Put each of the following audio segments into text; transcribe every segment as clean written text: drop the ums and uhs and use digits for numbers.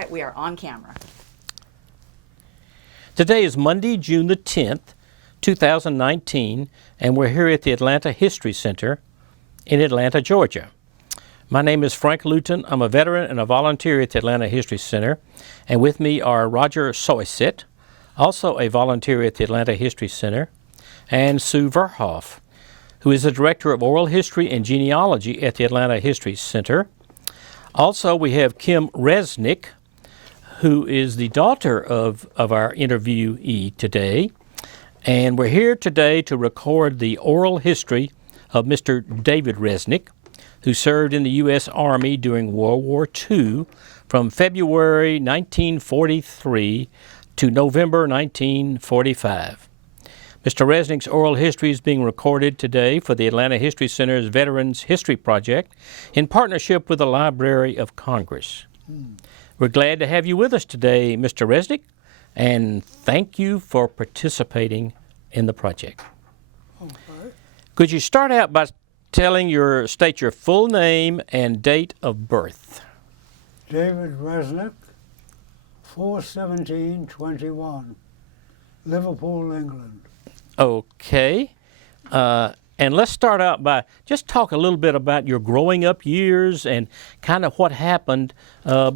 right, we are on camera. Today is Monday, June the 10th, 2019, and we're here at the Atlanta History Center in Atlanta, Georgia. My name is Frank Luton. I'm a veteran and a volunteer at the Atlanta History Center, and with me are Roger Soiset, also a volunteer at the Atlanta History Center, and Sue Verhoff, who is the Director of Oral History and Genealogy at the Atlanta History Center. Also, we have Kim Resnik, who is the daughter of our interviewee today. And we're here today to record the oral history of Mr. David Resnik, who served in the U.S. Army during World War II from February 1943 to November 1945. Mr. Resnik's oral history is being recorded today for the Atlanta History Center's Veterans History Project in partnership with the Library of Congress. We're glad to have you with us today, Mr. Resnik, and thank you for participating in the project. Okay. Could you start out by state your full name and date of birth? David Resnik, 4/17/21, Liverpool, England. Okay. And let's start out by just talk a little bit about your growing up years and kind of what happened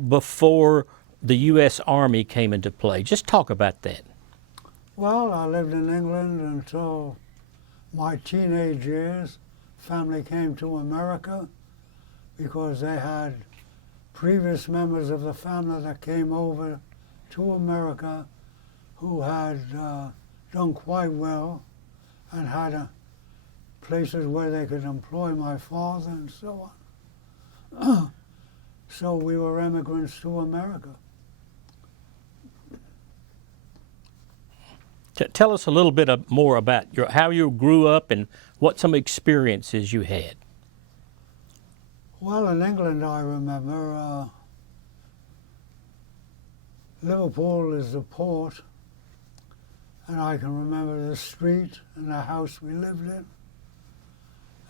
before the U.S. Army came into play. Just talk about that. Well, I lived in England until my teenage years. Family came to America because they had previous members of the family that came over to America who had done quite well and had places where they could employ my father and so on. So we were immigrants to America. Tell us a little bit more about how you grew up and what some experiences you had. Well, in England, I remember Liverpool is the port, and I can remember the street and the house we lived in,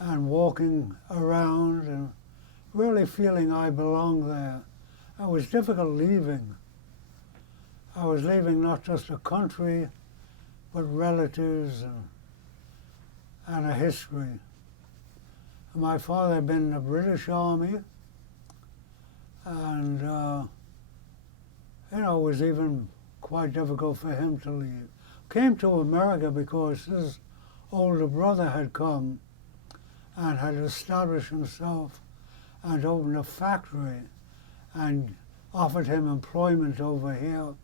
and walking around and really feeling I belonged there. It was difficult leaving. I was leaving not just a country, but relatives and a history. My father had been in the British Army, and it was even quite difficult for him to leave. Came to America because his older brother had come and had established himself and opened a factory and offered him employment over here.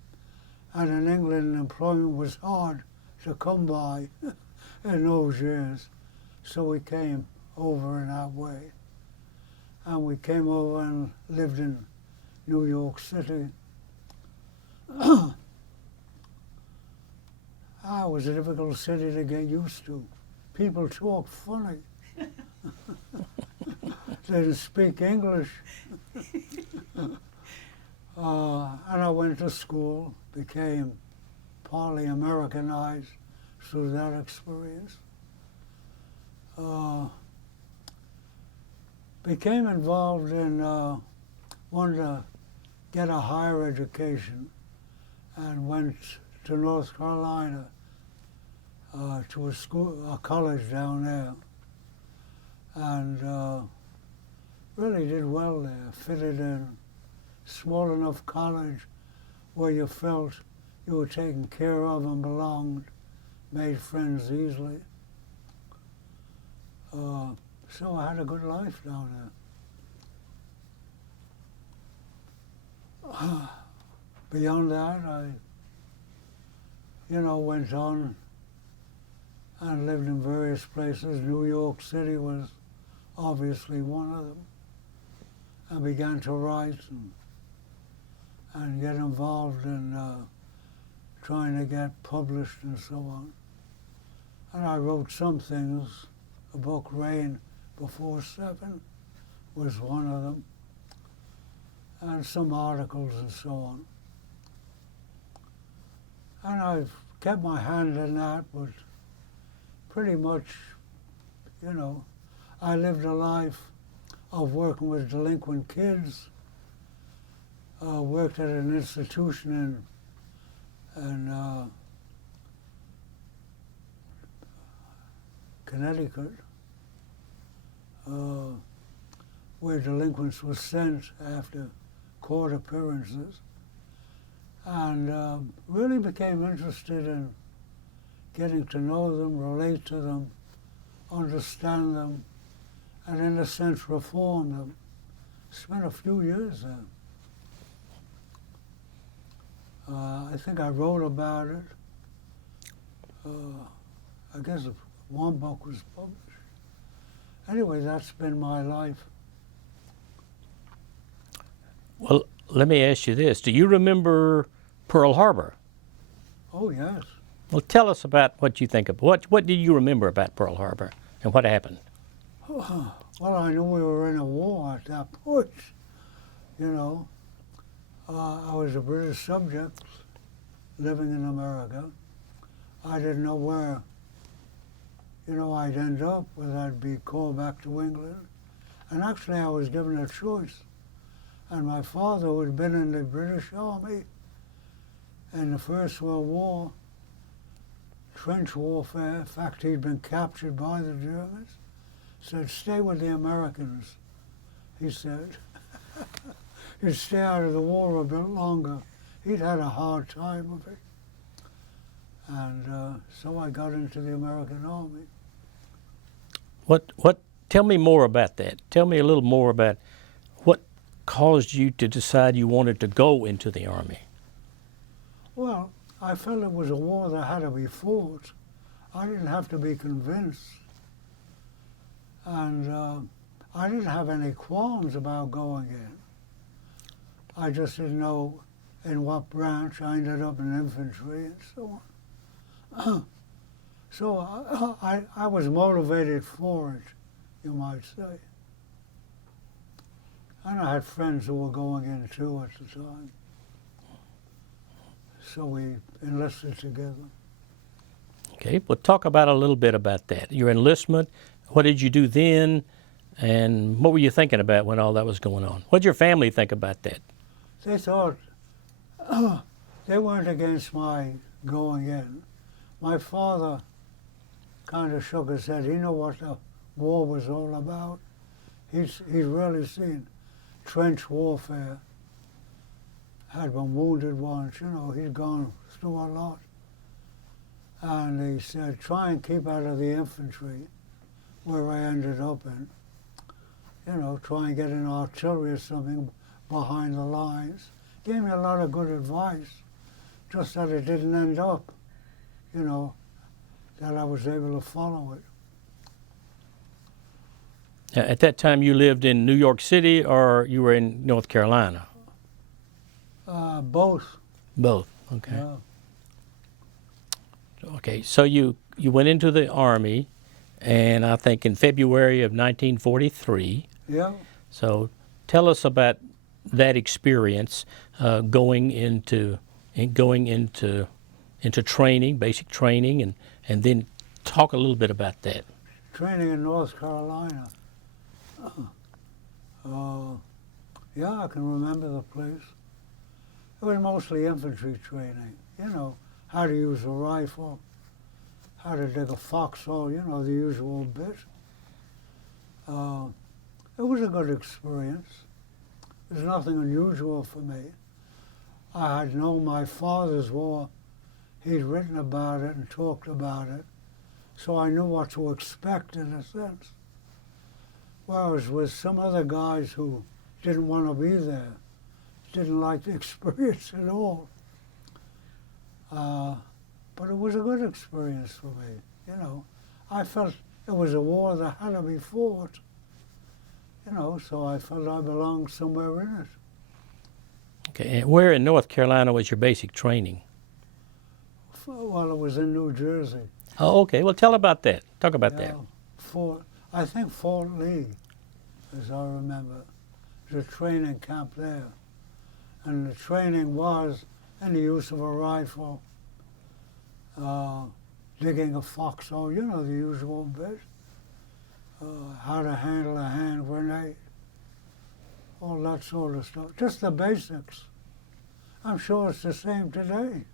And in England, employment was hard to come by in those years. So we came over in that way. And we came over and lived in New York City. It was a difficult city to get used to. People talk funny. They didn't speak English. And I went to school, became partly Americanized through that experience. Became involved in, wanted to get a higher education and went to North Carolina to a college down there. And really did well there, fitted in. Small enough college where you felt you were taken care of and belonged, made friends easily. So I had a good life down there. Beyond that, I, went on and lived in various places. New York City was obviously one of them. I began to write and get involved in trying to get published and so on. And I wrote some things. A book, Rain Before 7, was one of them, and some articles and so on. And I've kept my hand in that, but pretty much, I lived a life of working with delinquent kids, worked at an institution in Connecticut, where delinquents were sent after court appearances, and really became interested in getting to know them, relate to them, understand them, and in a sense reform them. Spent a few years there. I think I wrote about it. I guess one book was published. Anyway, that's been my life. Well, let me ask you this. Do you remember Pearl Harbor? Oh, yes. Well, tell us about what you think of what do you remember about Pearl Harbor and what happened? Well, I knew we were in a war at that point, you know. I was a British subject living in America. I didn't know where, you know, I'd end up, whether I'd be called back to England. And actually, I was given a choice. And my father, who had been in the British Army in the First World War, trench warfare, in fact, he'd been captured by the Germans, said, stay with the Americans, he said. He'd stay out of the war a bit longer. He'd had a hard time of it. And so I got into the American Army. Tell me more about that. Tell me a little more about what caused you to decide you wanted to go into the Army. Well, I felt it was a war that had to be fought. I didn't have to be convinced. And I didn't have any qualms about going in. I just didn't know in what branch. I ended up in infantry and so on. So I was motivated for it, you might say. And I had friends who were going in too at the time. So we enlisted together. Okay, well, talk about a little bit about that. Your enlistment, what did you do then, and what were you thinking about when all that was going on? What did your family think about that? They thought, they weren't against my going in. My father kind of shook his head. He knew what the war was all about. He'd really seen trench warfare, had been wounded once, you know, he'd gone through a lot. And he said, try and keep out of the infantry, where I ended up in. You know, try and get in artillery or something behind the lines. Gave me a lot of good advice, just that it didn't end up, you know, that I was able to follow it. At that time, you lived in New York City or you were in North Carolina? Both. Both, okay. Yeah. Okay, so you went into the Army, and I think in February of 1943. Yeah. So tell us about that experience going into training, basic training, and then talk a little bit about that. Training in North Carolina. Yeah, I can remember the place. It was mostly infantry training, you know, how to use a rifle, how to dig a foxhole, you know, the usual bit. It was a good experience. There's nothing unusual for me. I had known my father's war. He'd written about it and talked about it, so I knew what to expect in a sense. Whereas with some other guys who didn't want to be there, didn't like the experience at all. But it was a good experience for me, you know. I felt it was a war that had to be fought, you know, so I felt I belonged somewhere in it. Okay, and where in North Carolina was your basic training? Well, it was in New Jersey. Oh, okay. Well, tell about that. Talk about that. I think Fort Lee, as I remember. There's a training camp there. And the training was in the use of a rifle, digging a foxhole, you know, the usual bit, how to handle a hand grenade, all that sort of stuff. Just the basics. I'm sure it's the same today.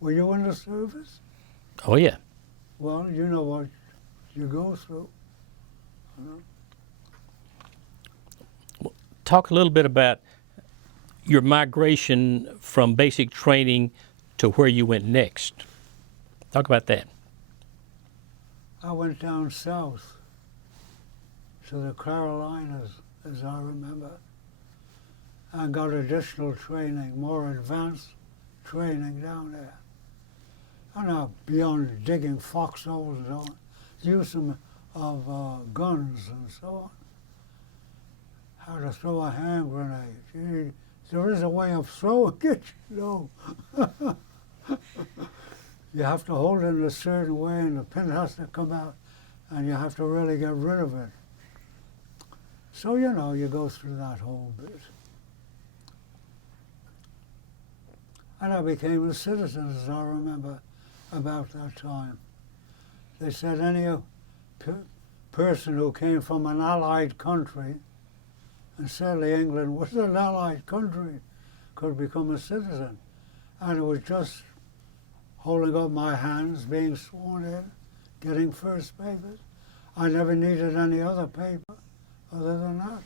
Were you in the service? Oh, yeah. Well, you know what you go through. You know? Talk a little bit about your migration from basic training to where you went next. Talk about that. I went down south to the Carolinas, as I remember, and got additional training, more advanced training down there. And now, beyond digging foxholes and so on, use of guns and so on. How to throw a hand grenade. There is a way of throwing it, you know. You have to hold it in a certain way and the pin has to come out and you have to really get rid of it. So, you know, you go through that whole bit. And I became a citizen, as I remember, about that time. They said any person who came from an allied country, and sadly England was an allied country, could become a citizen. And it was just holding up my hands, being sworn in, getting first papers. I never needed any other paper other than that.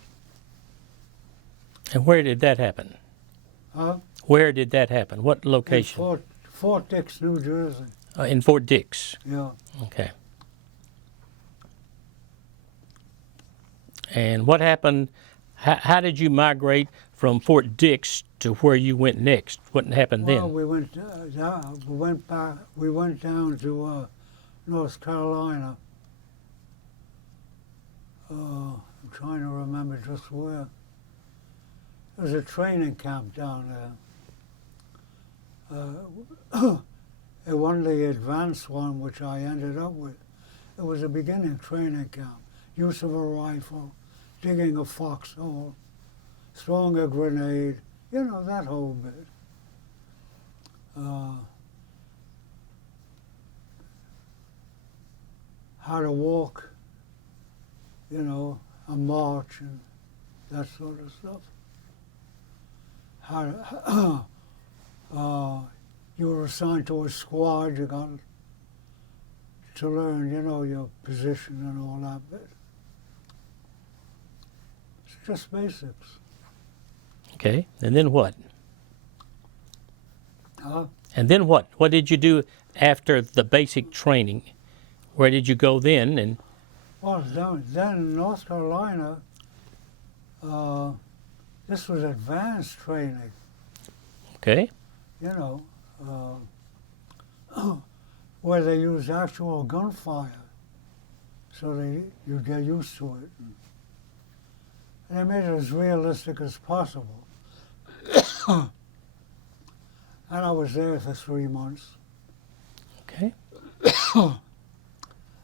And where did that happen? Huh? Where did that happen? What location? In Fort Dix, New Jersey. In Fort Dix. Yeah. Okay. And what happened? How did you migrate from Fort Dix to where you went next? What happened Well, then? we went down. We went down to North Carolina. I'm trying to remember just where. There was a training camp down there. It wasn't the advanced one, which I ended up with. It was a beginning training camp. Use of a rifle, digging a foxhole, throwing a grenade, you know, that whole bit. How to walk, you know, a march and that sort of stuff. How to, you were assigned to a squad, you got to learn, you know, your position and all that bit. It's just basics. Okay. And then what? Huh? And then what? What did you do after the basic training? Where did you go then? And Well, then in North Carolina, this was advanced training, okay. you know, where they use actual gunfire, so you get used to it. And they made it as realistic as possible. And I was there for 3 months. Okay.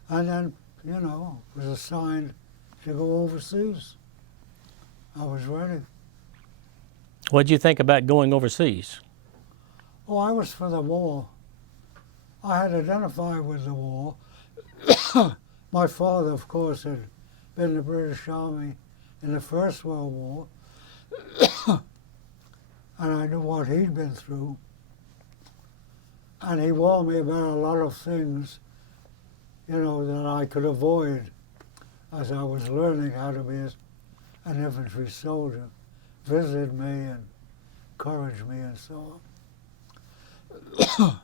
And then, you know, was assigned to go overseas. I was ready. What did you think about going overseas? Oh, I was for the war. I had identified with the war. My father, of course, had been in the British Army in the First World War. And I knew what he'd been through. And he warned me about a lot of things, you know, that I could avoid as I was learning how to be an infantry soldier. Visited me and encouraged me and so on.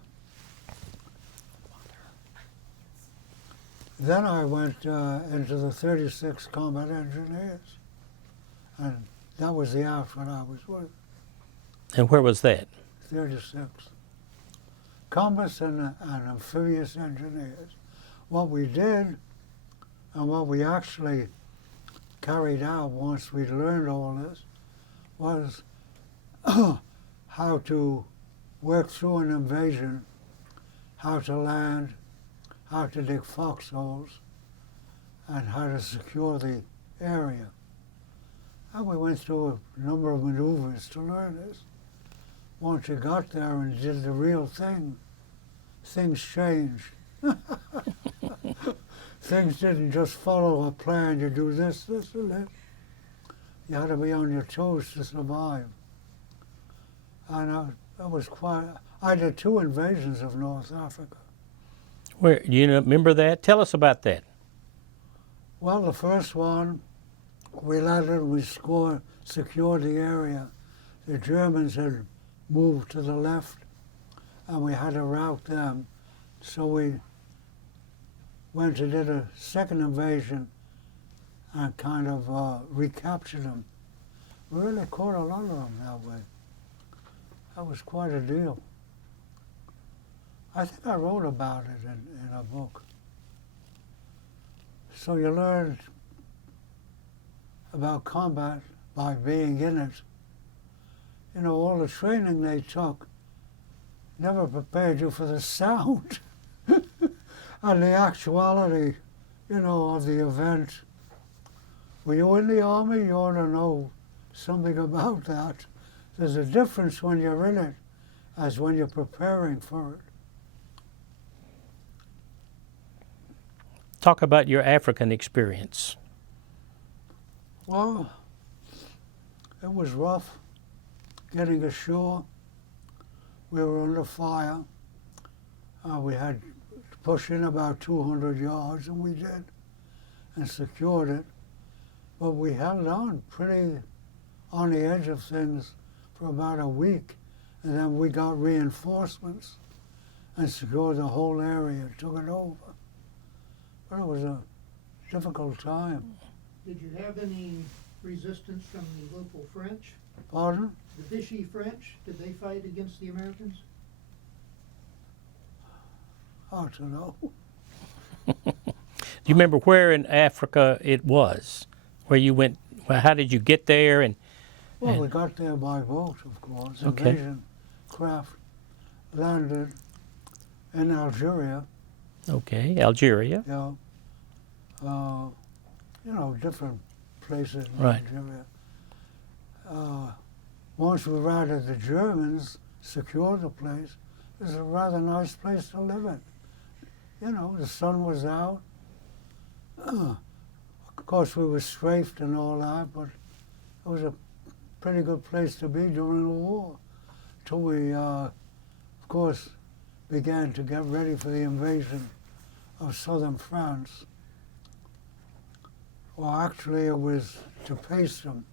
Then I went into the 36th Combat Engineers, and that was the outfit I was with. And where was that? 36th. Combat and amphibious engineers. What we did and what we actually carried out once we learned all this was how to work through an invasion, how to land, how to dig foxholes, and how to secure the area. And we went through a number of maneuvers to learn this. Once you got there and did the real thing, things changed. Things didn't just follow a plan, you do this, this, and this. You had to be on your toes to survive. And that was quite, I did 2 invasions of North Africa. Where, do you remember that? Tell us about that. Well, the first one, we landed, we secured the area. The Germans had moved to the left, and we had to rout them. So we went and did a second invasion and kind of recaptured them. We really caught a lot of them that way. That was quite a deal. I think I wrote about it in a book. So you learned about combat by being in it. You know, all the training they took never prepared you for the sound and the actuality, you know, of the event. When you're in the Army, you ought to know something about that. There's a difference when you're in it as when you're preparing for it. Talk about your African experience. Well, it was rough getting ashore. We were under fire. We had to push in about 200 yards, and we did, and secured it. But we held on pretty on the edge of things for about a week, and then we got reinforcements and secured the whole area, took it over. But it was a difficult time. Did you have any resistance from the local French? Pardon? The Vichy French, did they fight against the Americans? I don't know. Do you remember where in Africa it was? Where you went? Well, how did you get there? Well, we got there by boat, of course. Okay. Invasion craft landed in Algeria. Okay, Algeria. Yeah. You know, different places in Right. Algeria. Once we routed the Germans, secured the place, it was a rather nice place to live in. You know, the sun was out. Of course, we were strafed and all that, but it was a pretty good place to be during the war. Till we, of course, began to get ready for the invasion of southern France. Well, actually, it was to pace them,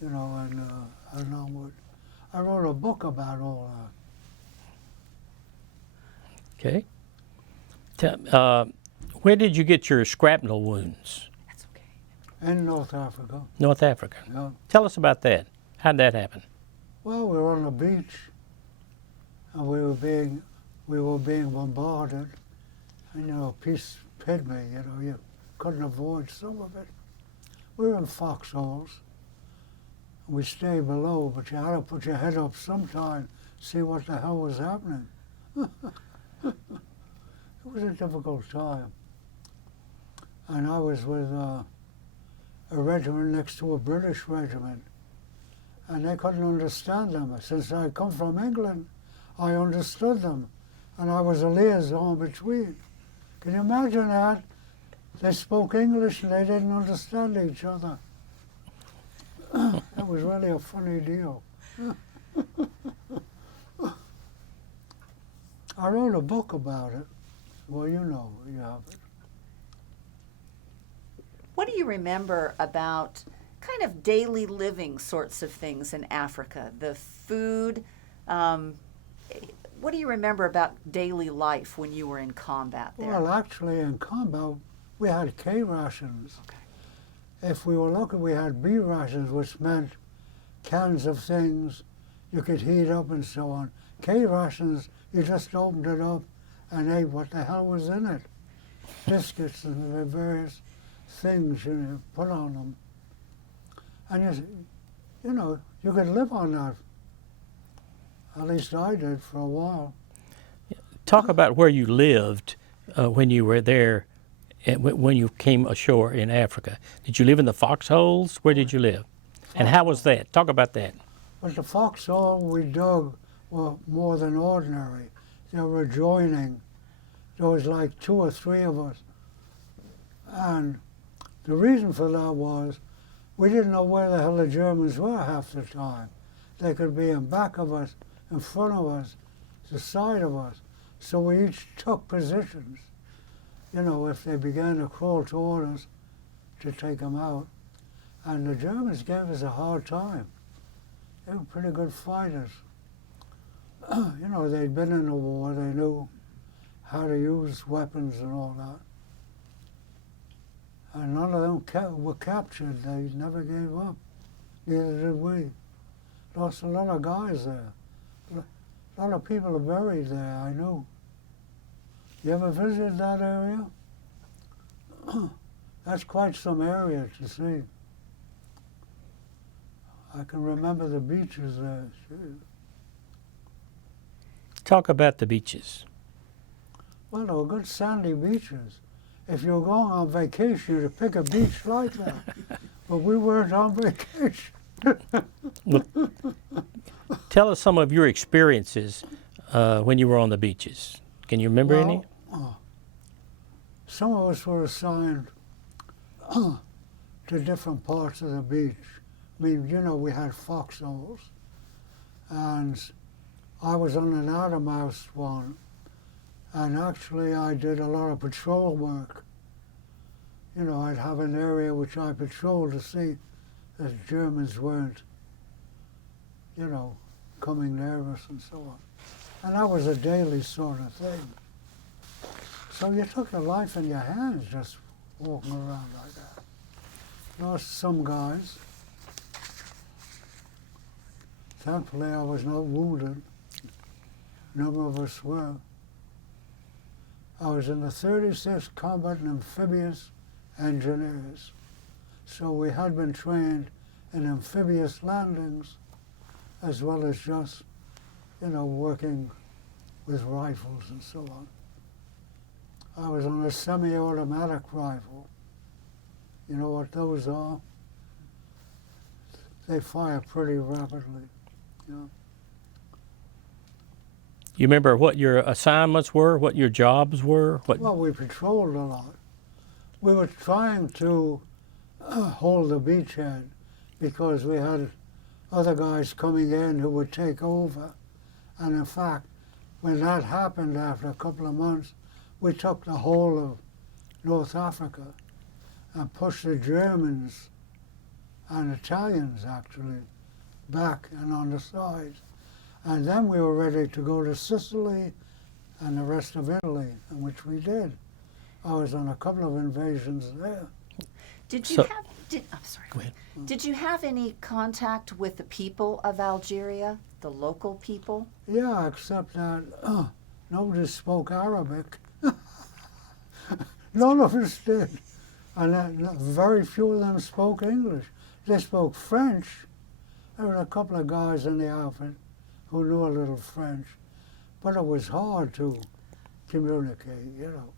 you know, and onward. I wrote a book about all that. Okay. Where did you get your shrapnel wounds? That's okay. In North Africa. North Africa. Yeah. Tell us about that. How'd that happen? Well, we were on the beach, and we were being bombarded, and you know, peace hit me. You know, you couldn't avoid some of it. We were in foxholes. We stayed below, but you had to put your head up sometime, see what the hell was happening. It was a difficult time. And I was with a regiment next to a British regiment, and they couldn't understand them. Since I come from England, I understood them, and I was a liaison between. Can you imagine that? They spoke English and they didn't understand each other. That was really a funny deal. I wrote a book about it. Well, you know, you have it. What do you remember about kind of daily living sorts of things in Africa? The food, what do you remember about daily life when you were in combat there? Well, actually, in combat, we had K rations. Okay. If we were lucky, we had B rations, which meant cans of things you could heat up and so on. K rations, you just opened it up and ate what the hell was in it. Biscuits and the various things you put on them. And you know, you could live on that. At least I did for a while. Talk about where you lived when you were there, when you came ashore in Africa. Did you live in the foxholes? Where did you live? And how was that? Talk about that. But the foxhole we dug were more than ordinary. They were adjoining. There was like 2 or 3 of us. And the reason for that was we didn't know where the hell the Germans were half the time. They could be in back of us, in front of us, the side of us. So we each took positions. You know, if they began to crawl toward us, to take them out. And the Germans gave us a hard time. They were pretty good fighters. You know, they'd been in the war, they knew how to use weapons and all that. And none of them were captured. They never gave up. Neither did we. Lost a lot of guys there. A lot of people are buried there, I know. You ever visited that area? That's quite some area to see. I can remember the beaches there. Sure. Talk about the beaches. Well, there were good sandy beaches. If you were going on vacation, you'd pick a beach like that. But we weren't on vacation. Tell us some of your experiences when you were on the beaches. Can you remember any? Some of us were assigned to different parts of the beach. I mean, you know, we had foxholes. And I was on an outermost one. And actually, I did a lot of patrol work. You know, I'd have an area which I patrolled to see that Germans weren't, you know, coming near us and so on. And that was a daily sort of thing. So you took your life in your hands just walking around like that. Lost some guys. Thankfully, I was not wounded. A number of us were. I was in the 36th Combat and Amphibious Engineers. So we had been trained in amphibious landings as well as just, you know, working with rifles and so on. I was on a semi-automatic rifle. You know what those are? They fire pretty rapidly. You know. You remember what your assignments were, what your jobs were? Well, we patrolled a lot. We were trying to hold the beachhead because we had other guys coming in who would take over. And in fact, when that happened after a couple of months, we took the whole of North Africa and pushed the Germans and Italians actually back and on the sides. And then we were ready to go to Sicily and the rest of Italy, which we did. I was on a couple of invasions there. Did you I'm sorry. Go ahead. Did you have any contact with the people of Algeria, the local people? Yeah, except that nobody spoke Arabic. None of us did. And very few of them spoke English. They spoke French. There were a couple of guys in the outfit who knew a little French, but it was hard to communicate, you know.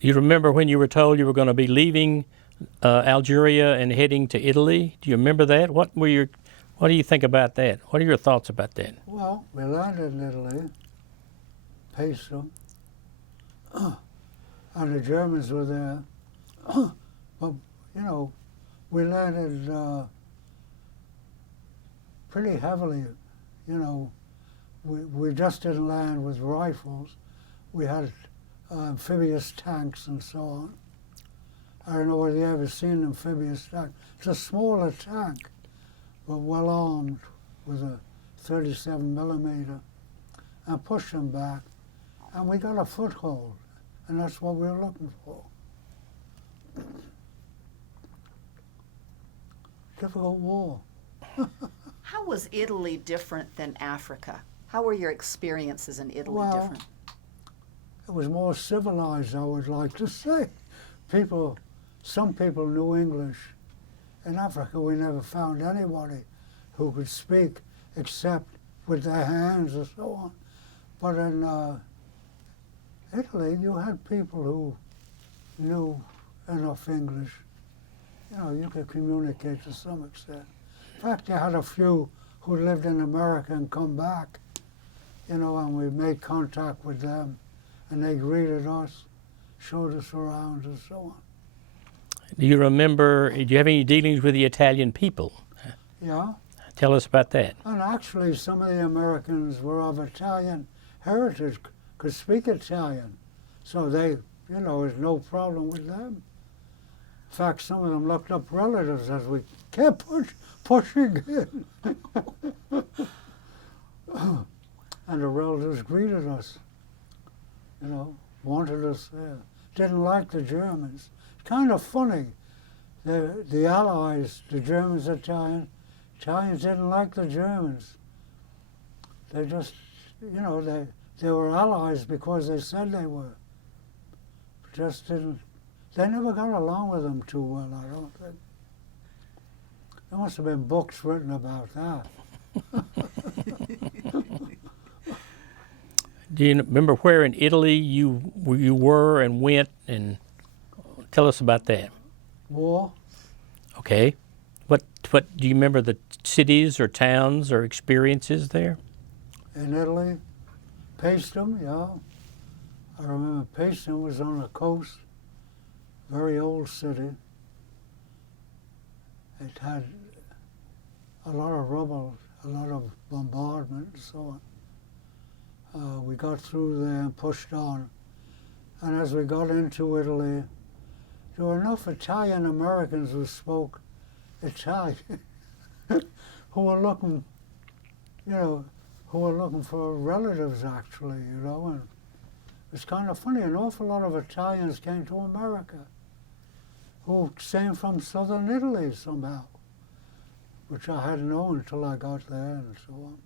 You remember when you were told you were going to be leaving Algeria and heading to Italy? Do you remember that? What do you think about that? What are your thoughts about that? Well, we landed in Italy, Pisa, and the Germans were there. But, you know, we landed pretty heavily. You know, we just didn't land with rifles. We had amphibious tanks and so on. I don't know whether you ever seen an amphibious tank. It's a smaller tank, but well armed with a 37 millimeter, and pushed them back, and we got a foothold, and that's what we were looking for. Difficult war. How was Italy different than Africa? How were your experiences in Italy different? It was more civilized, I would like to say. Some people knew English. In Africa, we never found anybody who could speak except with their hands or so on. But in Italy, you had people who knew enough English. You know, you could communicate to some extent. In fact, you had a few who lived in America and come back, you know, and we made contact with them, and they greeted us, showed us around, and so on. Do you remember, do you have any dealings with the Italian people? Yeah. Tell us about that. And actually, some of the Americans were of Italian heritage, could speak Italian. So they, you know, there's no problem with them. In fact, some of them looked up relatives as we kept pushing in. And the relatives greeted us, you know, wanted us there. Didn't like the Germans. It's kind of funny. The Allies, the Germans, Italians didn't like the Germans. They just, you know, they were allies because they said they were. Just didn't, they never got along with them too well, I don't think. There must have been books written about that. Do you remember where in Italy you were and went, and tell us about that? War, Okay. What do you remember, the cities or towns or experiences there? in Italy, Paestum, yeah. I remember Paestum was on the coast, very old city. It had a lot of rubble, a lot of bombardment and so on. We got through there and pushed on. And as we got into Italy, there were enough Italian Americans who spoke Italian who were looking, you know, who were looking for relatives actually, you know. And it's kind of funny, an awful lot of Italians came to America who came from southern Italy somehow, which I hadn't known until I got there and so on.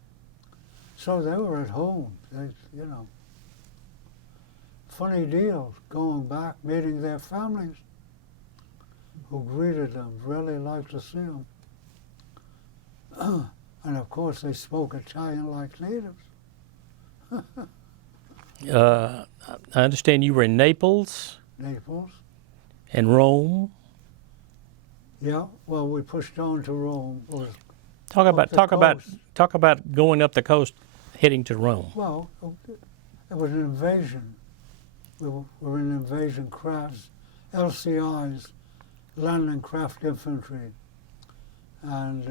So they were at home, they, you know. Funny deal, going back, meeting their families who greeted them, really liked to see them. And of course they spoke Italian like natives. I understand you were in Naples Naples, and Rome. yeah, well we pushed on to Rome. Talk about coast. going up the coast, heading to Rome. Well, it was an invasion. We were in invasion crafts, LCIs, landing craft infantry, and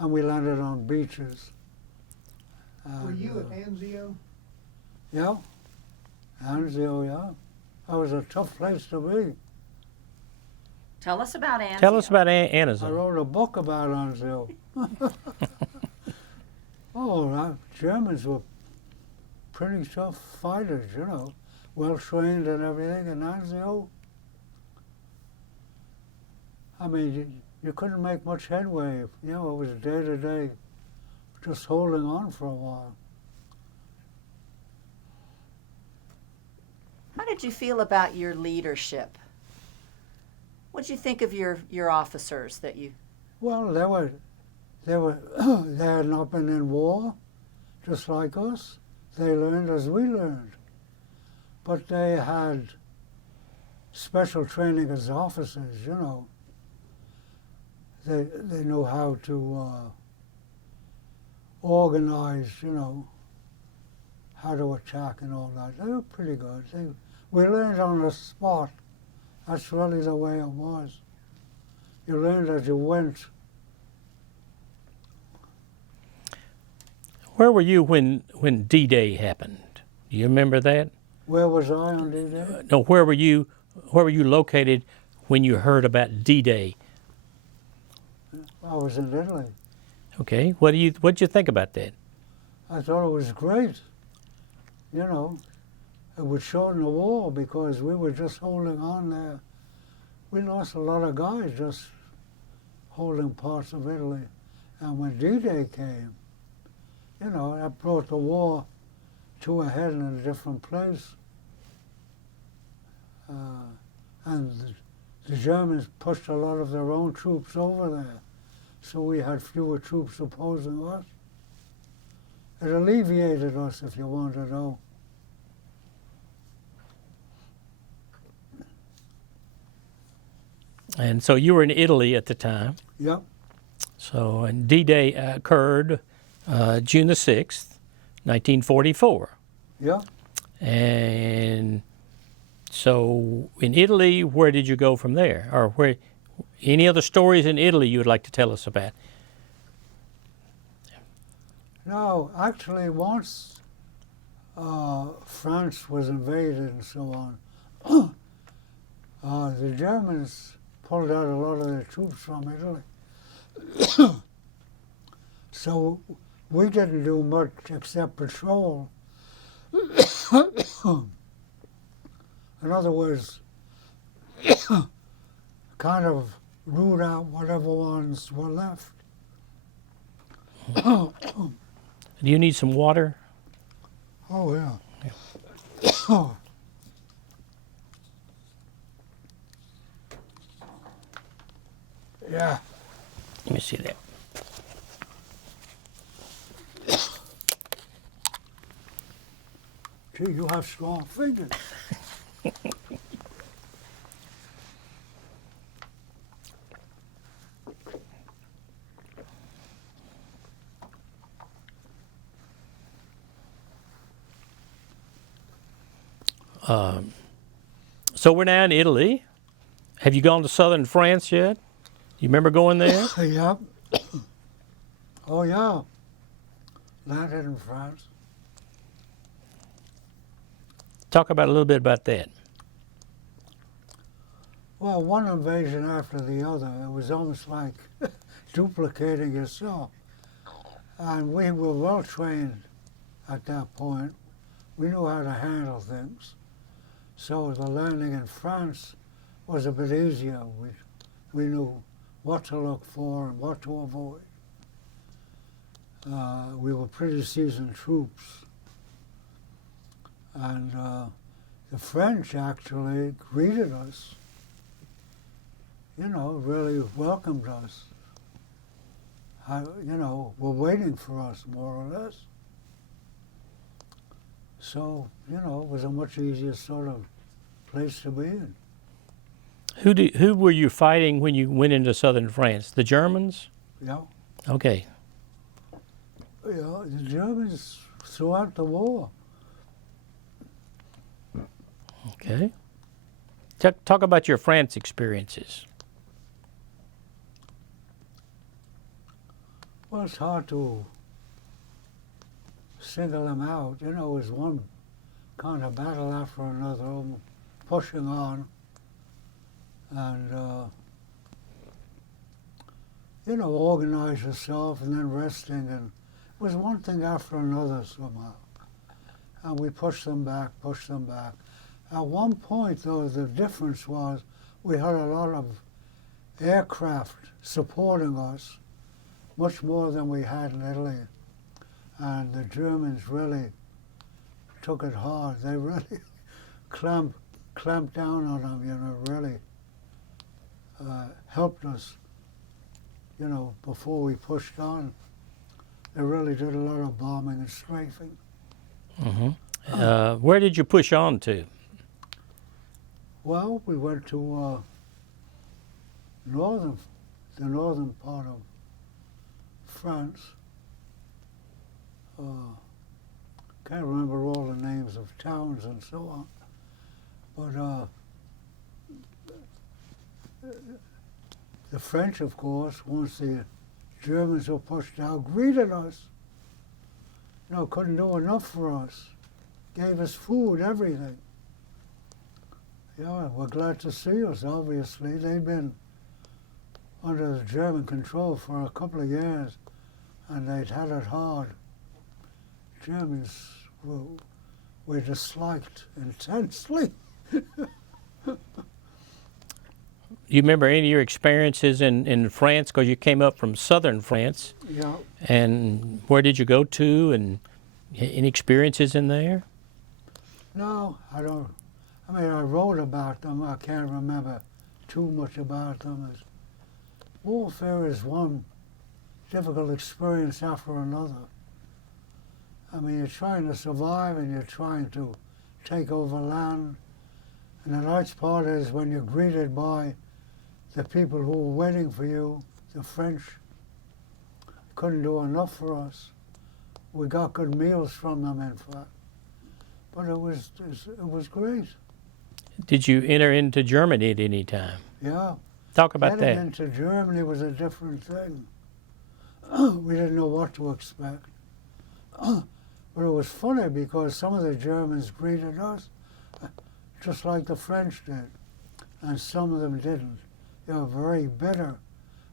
we landed on beaches. Were And, you at Anzio? Yeah, Anzio, yeah. That was a tough place to be. Tell us about Anzio. Tell us about I Anzio. wrote a book about Anzio. Germans were pretty tough fighters, you know, well trained and everything. In Anzio, I mean, you couldn't make much headway. You know, it was day to day, just holding on for a while. How did you feel about your leadership? What did you think of your officers that you? Well, they had not been in war, just like us. They learned as we learned, but they had special training as officers. You know, they know how to organize. You know, how to attack and all that. They were pretty good. We learned on the spot. That's really the way it was. You learned as you went. Where were you when D-Day happened? Do you remember that? Where was I on D-Day? No, where were you located when you heard about D-Day? I was in Italy. Okay, what'd you think about that? I thought it was great. You know, it would shorten the war because we were just holding on there. We lost a lot of guys just holding parts of Italy. And when D-Day came, you know, that brought the war to a head in a different place. And the Germans pushed a lot of their own troops over there. So we had fewer troops opposing us. It alleviated us, if you want to know. And so you were in Italy at the time. Yep. So, and D-Day occurred June the 6th, 1944. Yep. And so in Italy, where did you go from there? Or any other stories in Italy you would like to tell us about? No, actually, once France was invaded and so on, the Germans pulled out a lot of their troops from Italy. So we didn't do much except patrol. In other words, kind of root out whatever ones were left. Do you need some water? Oh, yeah. Yeah. Let me see that. Gee, you have strong fingers. So we're now in Italy. Have you gone to southern France yet? You remember going there? Yep. Oh, yeah. Landed in France. Talk about a little bit about that. Well, one invasion after the other. It was almost like duplicating yourself. And we were well trained at that point. We knew how to handle things. So the landing in France was a bit easier. We knew what to look for and what to avoid. We were pretty seasoned troops. And the French actually greeted us, you know, really welcomed us. You know, were waiting for us, more or less. So, you know, it was a much easier sort of place to be in. Who were you fighting when you went into southern France? The Germans? Yeah. Okay. Yeah, the Germans throughout the war. Okay. Talk about your France experiences. Well, it's hard to single them out. You know, it was one kind of battle after another, pushing on. And, you know, organize yourself and then resting. And it was one thing after another somehow. And we pushed them back, pushed them back. At one point, though, the difference was we had a lot of aircraft supporting us, much more than we had in Italy. And the Germans really took it hard. They really clamped down on them, you know, really helped us, you know, before we pushed on. They really did a lot of bombing and strafing. Mm-hmm. Where did you push on to? Well, we went to the northern part of France. Can't remember all the names of towns and so on, but the French, of course, once the Germans were pushed out, greeted us. You know, couldn't do enough for us. Gave us food, everything. Yeah, we're glad to see us, obviously. They've been under the German control for a couple of years, and they'd had it hard. Germans were disliked intensely. You remember any of your experiences in France, because you came up from southern France? Yeah. And where did you go to, and any experiences in there? No, I don't. I mean, I wrote about them. I can't remember too much about them. Warfare is one difficult experience after another. I mean, you're trying to survive and you're trying to take over land. And the nice part is when you're greeted by the people who were waiting for you, the French couldn't do enough for us. We got good meals from them, in fact. But it was great. Did you enter into Germany at any time? Yeah. Talk about Getting that. into Germany was a different thing. We didn't know what to expect. but it was funny because some of the Germans greeted us just like the French did, and some of them didn't. They were very bitter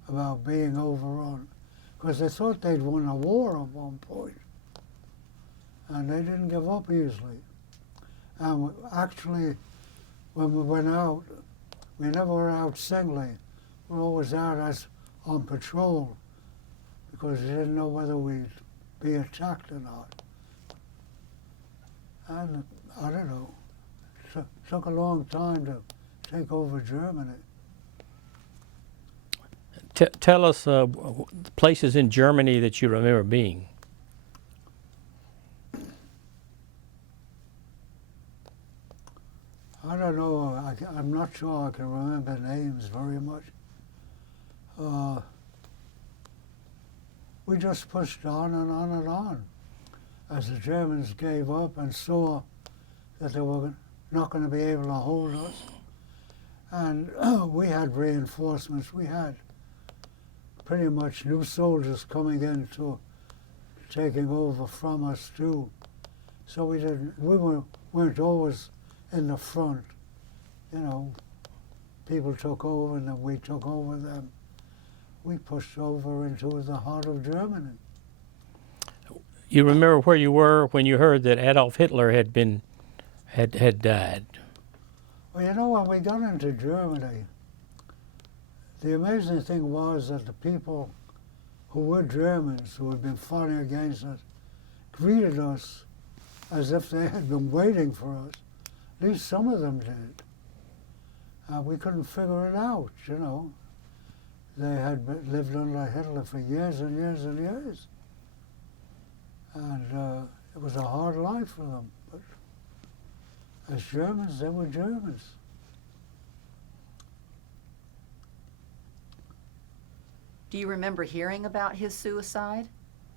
about being overrun because they thought they'd won a war at one point, and they didn't give up easily. And actually, when we went out, we never were out singly. We were always out as on patrol because we didn't know whether we'd be attacked or not. And I don't know, it took a long time to take over Germany. Tell us places in Germany that you remember being. I don't know, I'm not sure I can remember names very much. We just pushed on and on and on as the Germans gave up and saw that they were not going to be able to hold us. And we had reinforcements. We had pretty much new soldiers coming into taking over from us too. So we weren't always in the front. You know, people took over and then we took over them. We pushed over into the heart of Germany. You remember where you were when you heard that Adolf Hitler had died? Well, you know, when we got into Germany, the amazing thing was that the people who were Germans, who had been fighting against us, greeted us as if they had been waiting for us. At least some of them did. We couldn't figure it out, you know. They had lived under Hitler for years and years and years. And it was a hard life for them. But as Germans, they were Germans. Do you remember hearing about his suicide?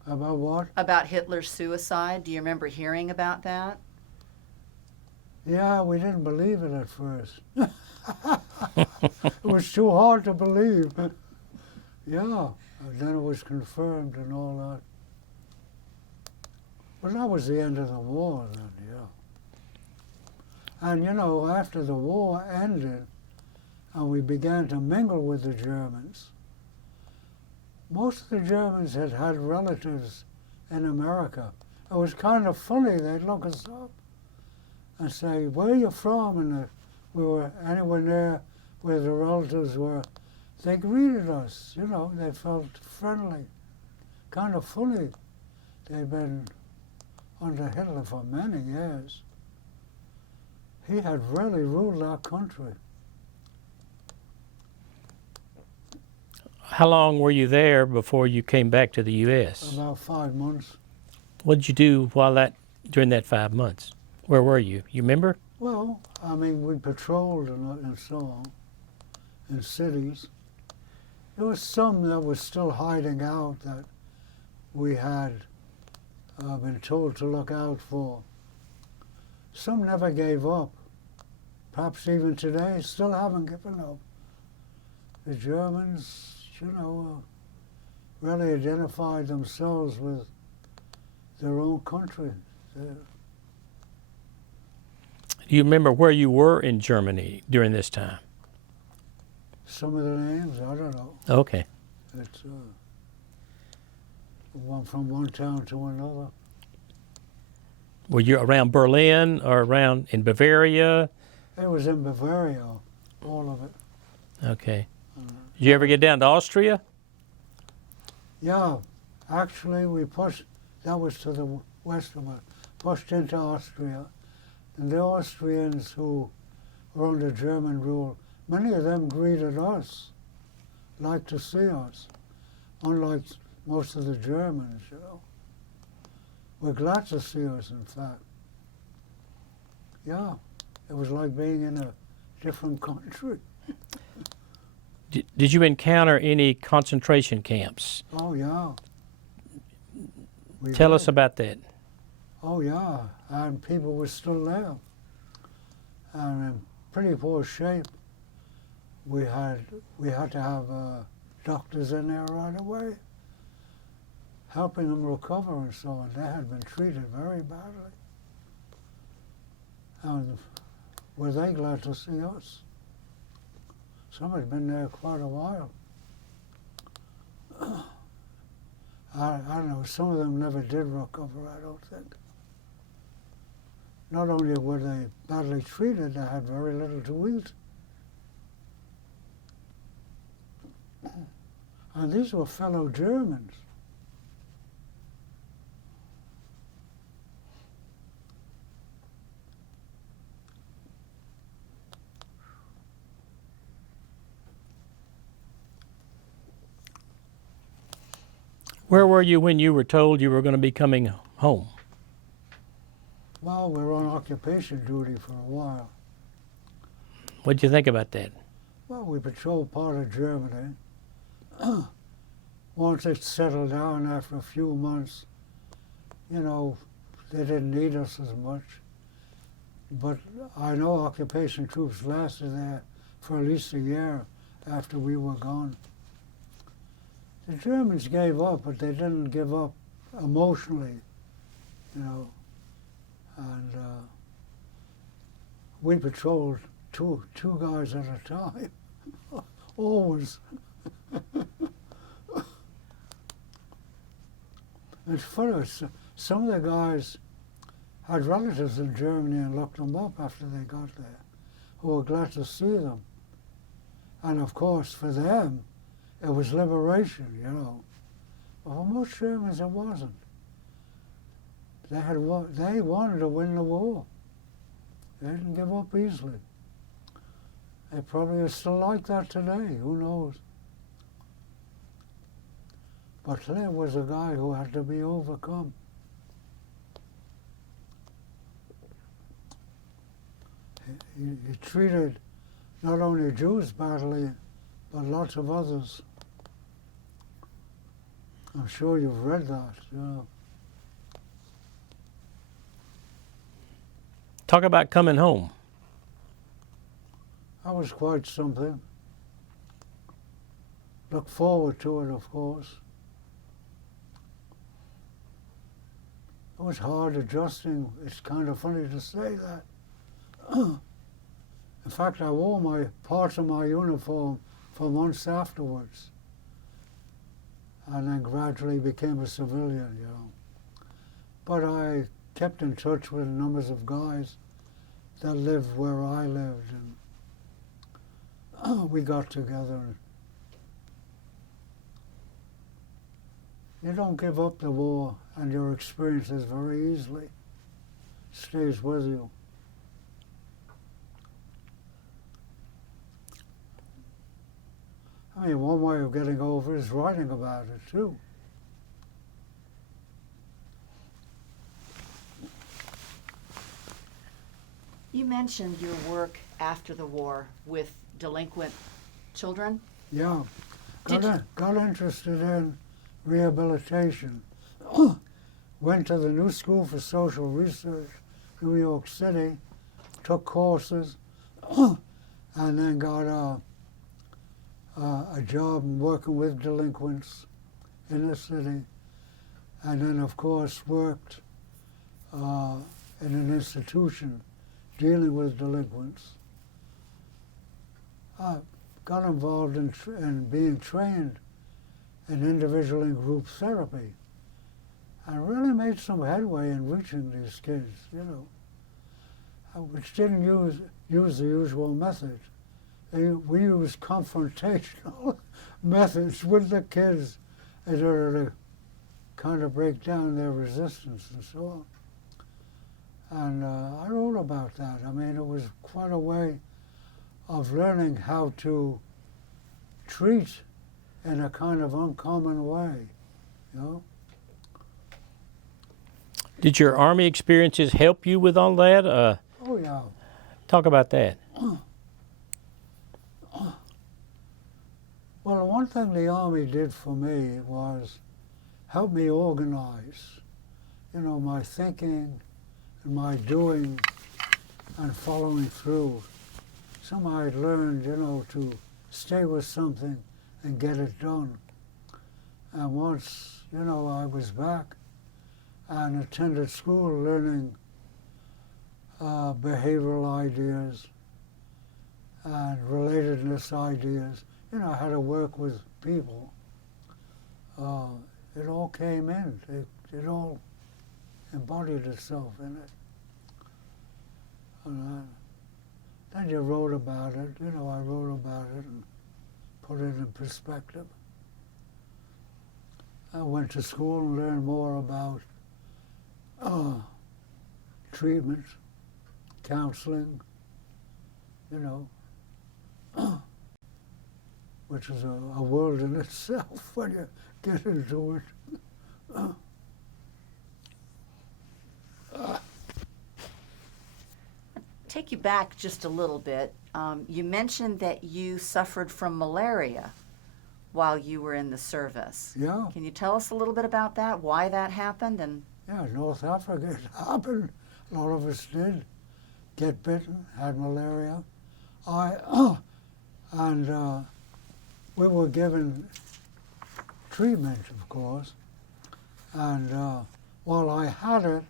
About what? About Hitler's suicide? Do you remember hearing about that? Yeah, we didn't believe it at first. It was too hard to believe. Yeah, and then it was confirmed and all that. But that was the end of the war then, yeah. And you know, after the war ended and we began to mingle with the Germans, most of the Germans had had relatives in America. It was kind of funny. They'd look us up and say, "Where are you from?" And if we were anywhere near where the relatives were, they greeted us. You know, they felt friendly. Kind of funny. They'd been under Hitler for many years. He had really ruled our country. How long were you there before you came back to the U.S.? About 5 months. What did you do during that 5 months? Where were you? You remember? Well, I mean, we patrolled and so on in cities. There was some that was still hiding out that we had been told to look out for. Some never gave up. Perhaps even today still haven't given up. The Germans, you know, really identified themselves with their own country. Do you remember where you were in Germany during this time? Some of the names, I don't know. Okay. It's from one town to another. Were you around Berlin or around in Bavaria? It was in Bavaria, all of it. Okay. Did you ever get down to Austria? Yeah, actually we pushed, that was to the west of us, pushed into Austria. And the Austrians who were under German rule, many of them greeted us, liked to see us, unlike most of the Germans, you know. We're glad to see us, in fact. Yeah, it was like being in a different country. Did you encounter any concentration camps? Oh, yeah. Tell us about that. Oh, yeah, and people were still there. And in pretty poor shape. We had to have doctors in there right away. helping them recover and so on. They had been treated very badly. And were they glad to see us? Some had been there quite a while. I don't know, some of them never did recover, I don't think. Not only were they badly treated, they had very little to eat. And these were fellow Germans. Where were you when you were told you were going to be coming home? Well, we were on occupation duty for a while. What did you think about that? Well, we patrolled part of Germany. Once it settled down after a few months, you know, they didn't need us as much. But I know occupation troops lasted there for at least a year after we were gone. The Germans gave up, but they didn't give up emotionally, you know. And we patrolled two guys at a time, always. It's funny, some of the guys had relatives in Germany and looked them up after they got there, who were glad to see them. And of course, for them, it was liberation, you know. But for most Germans, it wasn't. They wanted to win the war. They didn't give up easily. They probably are still like that today, who knows. But there was a guy who had to be overcome. He treated not only Jews badly, but lots of others. I'm sure you've read that, you know. Talk about coming home. That was quite something. Look forward to it, of course. It was hard adjusting. It's kind of funny to say that. In fact, I wore parts of my uniform for months afterwards, and then gradually became a civilian, you know. But I kept in touch with numbers of guys that lived where I lived, and we got together. You don't give up the war and your experiences very easily. It stays with you. I mean, one way of getting over is writing about it, too. You mentioned your work after the war with delinquent children. Yeah. Did Got interested in rehabilitation. Went to the New School for Social Research, New York City, took courses, and then got a job working with delinquents in the city, and then of course worked in an institution dealing with delinquents. I got involved in being trained in individual and group therapy, and really made some headway in reaching these kids, you know, which didn't use the usual methods. We used confrontational methods with the kids in order to kind of break down their resistance and so on. And I wrote about that. I mean, it was quite a way of learning how to treat in a kind of uncommon way, you know. Did your Army experiences help you with all that? Oh, yeah. Talk about that. Well, one thing the Army did for me was help me organize, you know, my thinking and my doing and following through. Somehow I'd learned, you know, to stay with something and get it done. And once you know, I was back and attended school learning behavioral ideas and relatedness ideas. You know, how to work with people. It all came in. It all embodied itself in it. And then you wrote about it. You know, I wrote about it and put it in perspective. I went to school and learned more about treatment, counseling, you know, which is a world in itself when you get into it. Take you back just a little bit. You mentioned that you suffered from malaria while you were in the service. Yeah. Can you tell us a little bit about that, why that happened? And Yeah, North Africa, it happened. A lot of us did get bitten, had malaria. We were given treatment, of course. And while I had it,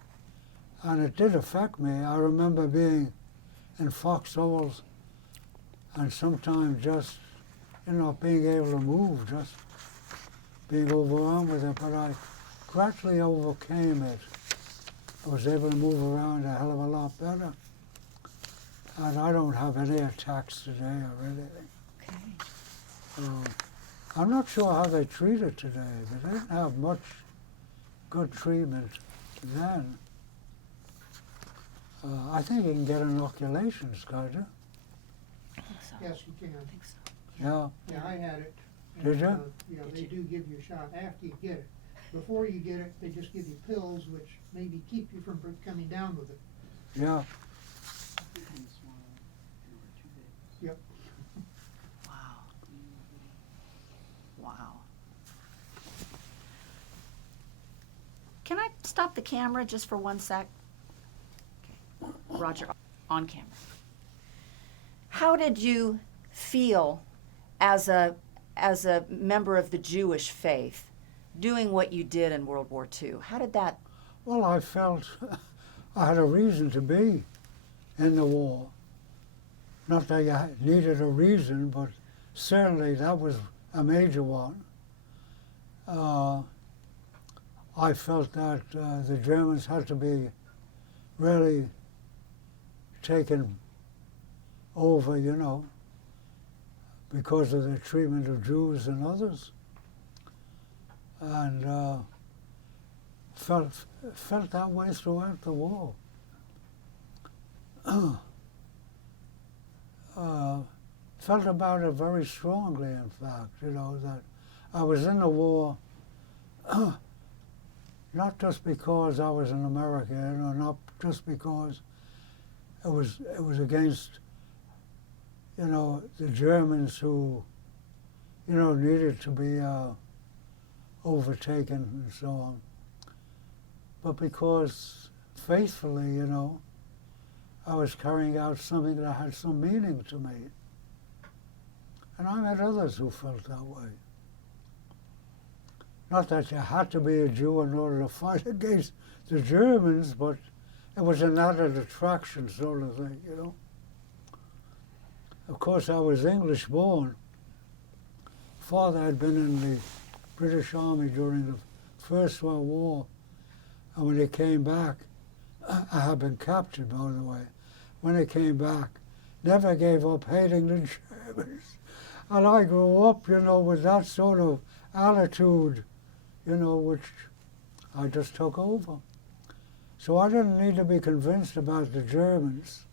and it did affect me, I remember being in foxholes and sometimes just, you know, being able to move, just being overwhelmed with it. But I gradually overcame it. I was able to move around a hell of a lot better. And I don't have any attacks today or anything. okay. I'm not sure how they treat it today. They didn't have much good treatment then. I think you can get inoculations, can't you? I think so. Yes, you can. I think so. Yeah. Yeah, I had it. Did you? Yeah, Did they you? do give you a shot after you get it. Before you get it, they just give you pills which maybe keep you from coming down with it. Yeah. Yep. Wow. Wow. Can I stop the camera just for 1 sec? Okay. Roger, on camera. How did you feel as a member of the Jewish faith doing what you did in World War II? How did that? Well, I felt I had a reason to be in the war. Not that you needed a reason, but certainly that was a major one. I felt that the Germans had to be really taken over, you know, because of the treatment of Jews and others. And felt that way throughout the war. Felt about it very strongly, in fact, you know, that I was in the war not just because I was an American, or not just because it was against, you know, the Germans who, you know, needed to be overtaken and so on, but because faithfully, you know, I was carrying out something that had some meaning to me. And I met others who felt that way. Not that you had to be a Jew in order to fight against the Germans, but it was an added attraction sort of thing, you know. Of course, I was English born. Father had been in the British Army during the First World War, and when he came back, I had been captured, by the way. When he came back, never gave up hating the Germans. And I grew up, you know, with that sort of attitude, you know, which I just took over. So I didn't need to be convinced about the Germans.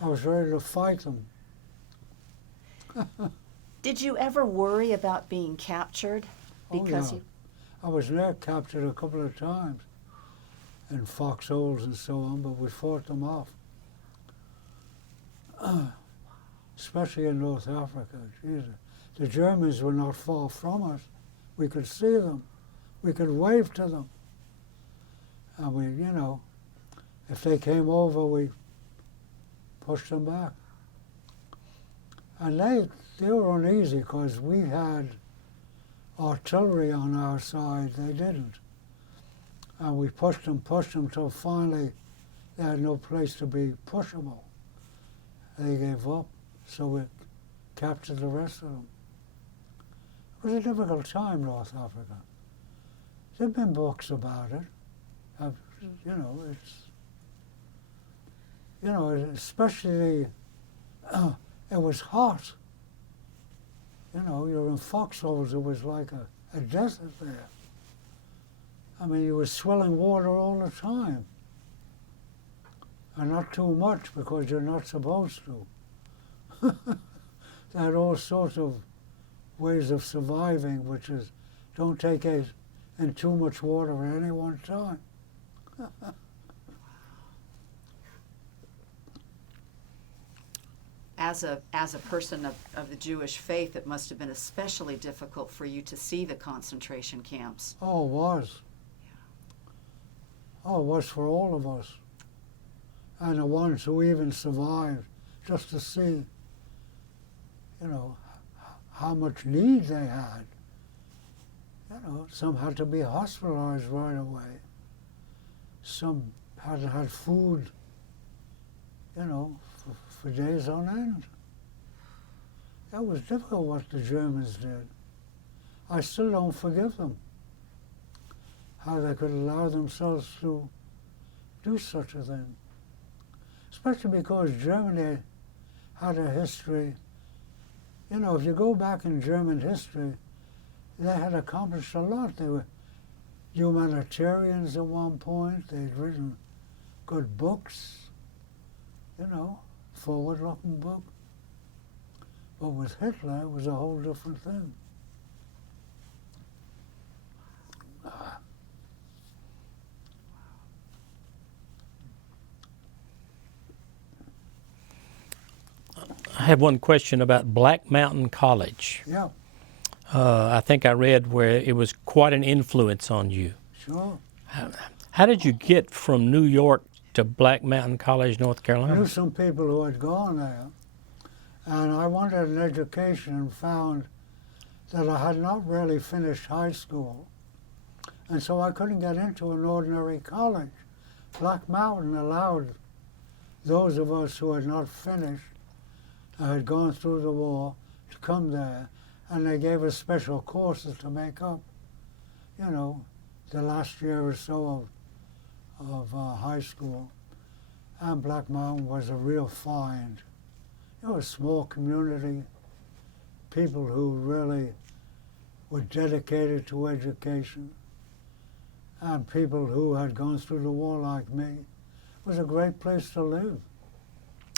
I was ready to fight them. Did you ever worry about being captured? Because Oh, yeah. I was near captured a couple of times in foxholes and so on, but we fought them off. Especially in North Africa. Jesus. The Germans were not far from us. We could see them. We could wave to them. And we, you know, if they came over, we pushed them back. And they were uneasy because we had artillery on our side, they didn't. And we pushed them till finally they had no place to be pushable. They gave up, so we captured the rest of them. It was a difficult time, North Africa. There have been books about it. Especially, it was hot. You're in foxholes, it was like a desert there. I mean, you were swilling water all the time. And not too much, because you're not supposed to. They had all sorts of ways of surviving, which is don't take in too much water at any one time. As a person of the Jewish faith, it must have been especially difficult for you to see the concentration camps. Oh, it was. Oh, it was for all of us. And the ones who even survived, just to see, how much need they had. Some had to be hospitalized right away. Some hadn't had food, for days on end. It was difficult what the Germans did. I still don't forgive them. How they could allow themselves to do such a thing. Especially because Germany had a history. If you go back in German history, they had accomplished a lot. They were humanitarians at one point. They'd written good books, forward-looking book. But with Hitler, it was a whole different thing. I have one question about Black Mountain College. Yeah, I think I read where it was quite an influence on you. sure. How did you get from New York to Black Mountain College, North I Carolina? knew some people who had gone there, and I wanted an education and found that I had not really finished high school, and so I couldn't get into an ordinary college. Black Mountain allowed those of us who had not finished, had gone through the war, to come there, and they gave us special courses to make up, the last year or so of high school. And Black Mountain was a real find. A small community, people who really were dedicated to education, and people who had gone through the war like me. It was a great place to live.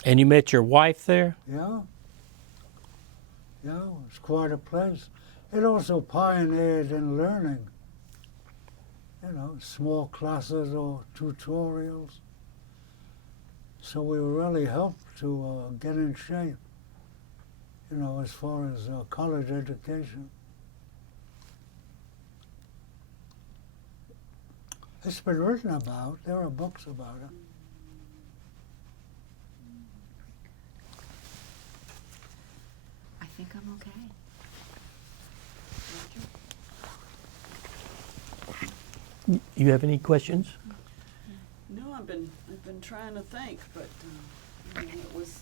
And you met your wife there? Yeah. Yeah, it was quite a place. It also pioneered in learning, small classes or tutorials. So we were really helped to get in shape, as far as college education. It's been written about. There are books about it. I think I'm okay. You have any questions? No, I've been trying to think, but it was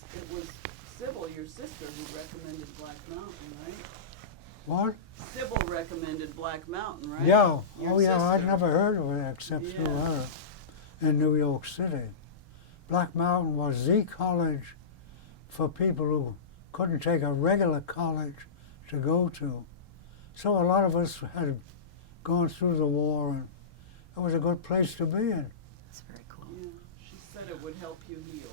Sybil, your sister, who recommended Black Mountain, right? What? Sybil recommended Black Mountain, right? Yeah. Your Oh, yeah, I'd sister. never heard of it except through Yeah. her in New York City. Black Mountain was the college for people who couldn't take a regular college to go to. So a lot of us had gone through the war, and it was a good place to be in. That's very cool. Yeah, she said it would help you heal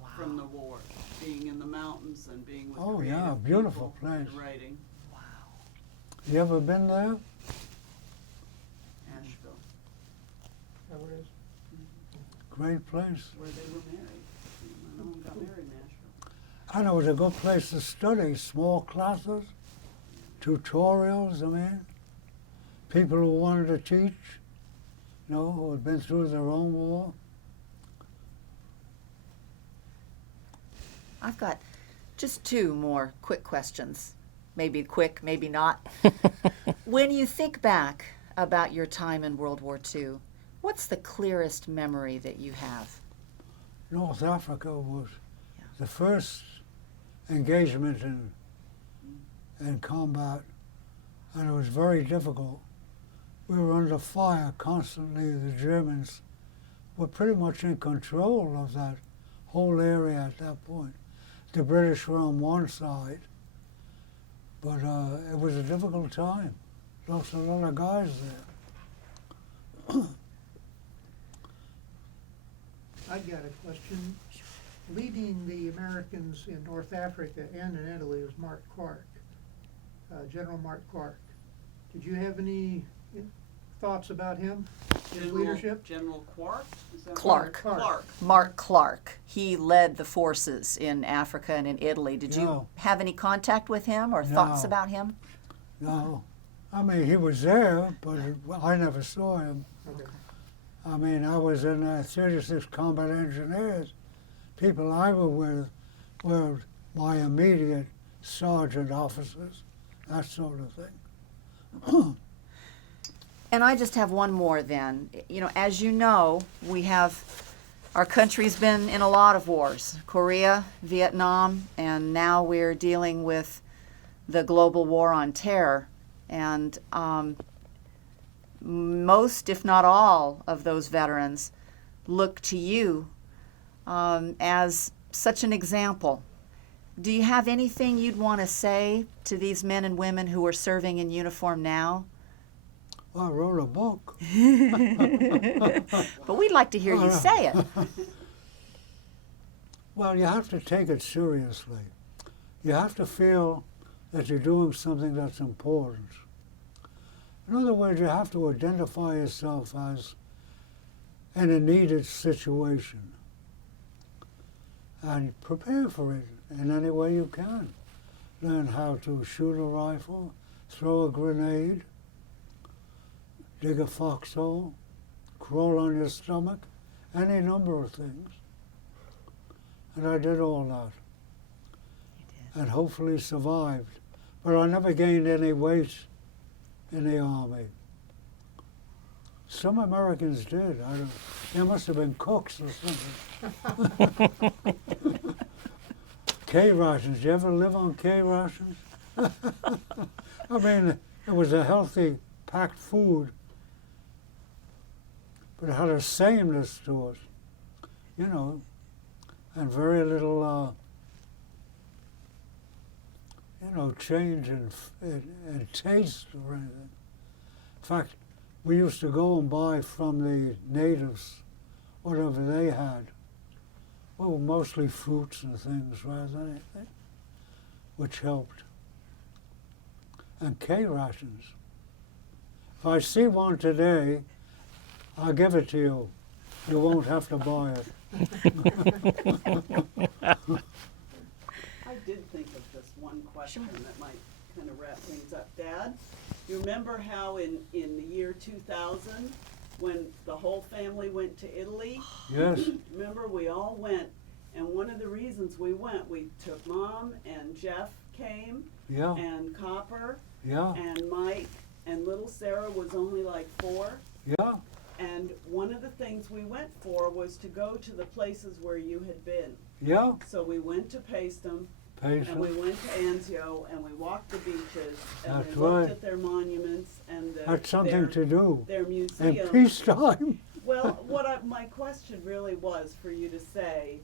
Wow. from the war, being in the mountains and being with Oh, yeah, creative beautiful people and place. writing. Wow. You ever been there? Asheville, That what it is? Great place. where they were married. My mom got married in Asheville. And it was a good place to study, small classes, tutorials, people who wanted to teach, who had been through their own war. I've got just two more quick questions. maybe quick, maybe not. When you think back about your time in World War II, what's the clearest memory that you have? North Africa was Yeah. the first engagement in combat, and it was very difficult. We were under fire constantly. The Germans were pretty much in control of that whole area at that point. The British were on one side, but it was a difficult time. Lost a lot of guys there. I got a question. Leading the Americans in North Africa and in Italy was Mark Clark, General Mark Clark. Did you have any thoughts about him, his leadership? General Quark? Is that Clark. right? Clark. Mark Clark. He led the forces in Africa and in Italy. Did you No. have any contact with him or thoughts No. about him? No, I mean, he was there, but I never saw him. Okay. I mean, I was in 36 Combat Engineers. People I was with were my immediate sergeant officers, that sort of thing. And I just have one more then. You know, as you know, our country's been in a lot of wars, Korea, Vietnam, and now we're dealing with the global war on terror. And most, if not all, of those veterans look to you as such an example. Do you have anything you'd want to say to these men and women who are serving in uniform now? Well, I wrote a book. But we'd like to hear you say it. Well, you have to take it seriously. You have to feel that you're doing something that's important. In other words, you have to identify yourself as in a needed situation and prepare for it in any way you can. Learn how to shoot a rifle, throw a grenade, dig a foxhole, crawl on your stomach, any number of things. And I did all that. And hopefully survived. But I never gained any weight in the Army. Some Americans did. They must have been cooks or something. K rations. Did you ever live on K rations? I mean, it was a healthy, packed food, but it had a sameness to it, you know, and very little, change in taste or anything. In fact, we used to go and buy from the natives whatever they had. Well, mostly fruits and things rather than anything, which helped. And K rations. If I see one today, I'll give it to you. You won't have to buy it. I did think of just one question that might kind of wrap things up. Dad, you remember how in the year 2000, when the whole family went to Italy? Yes. Remember, we all went, and one of the reasons we went, we took Mom and Jeff came, Yeah. and Copper, Yeah. and Mike, and little Sarah was only like 4. Yeah. And one of the things we went for was to go to the places where you had been. Yeah. So we went to Paestum, and we went to Anzio, and we walked the beaches, and That's we looked right. at their monuments and That's something to do. their In museum. peacetime. Well, my question really was for you to say,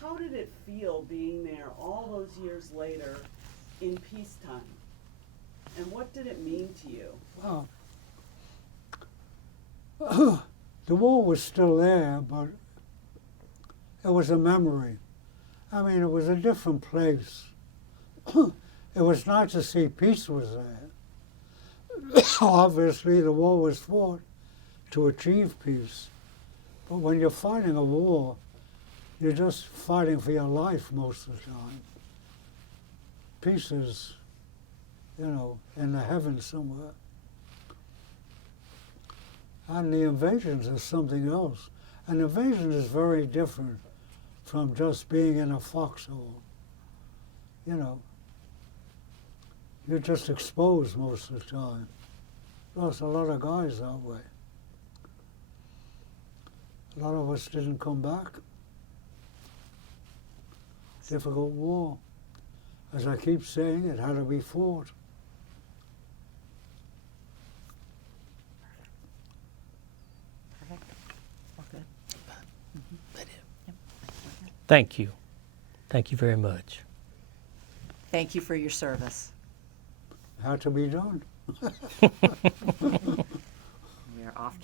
how did it feel being there all those years later in peacetime? And what did it mean to you? Well, the war was still there, but it was a memory. I mean, it was a different place. It was nice to see peace was there. Obviously, the war was fought to achieve peace. But when you're fighting a war, you're just fighting for your life most of the time. Peace is, in the heavens somewhere. And the invasions is something else. An invasion is very different from just being in a foxhole. You're just exposed most of the time. Lost a lot of guys that way. A lot of us didn't come back. Difficult war. As I keep saying, it had to be fought. Perfect. All good. Thank you. Thank you very much. Thank you for your service. Had to be done. We are off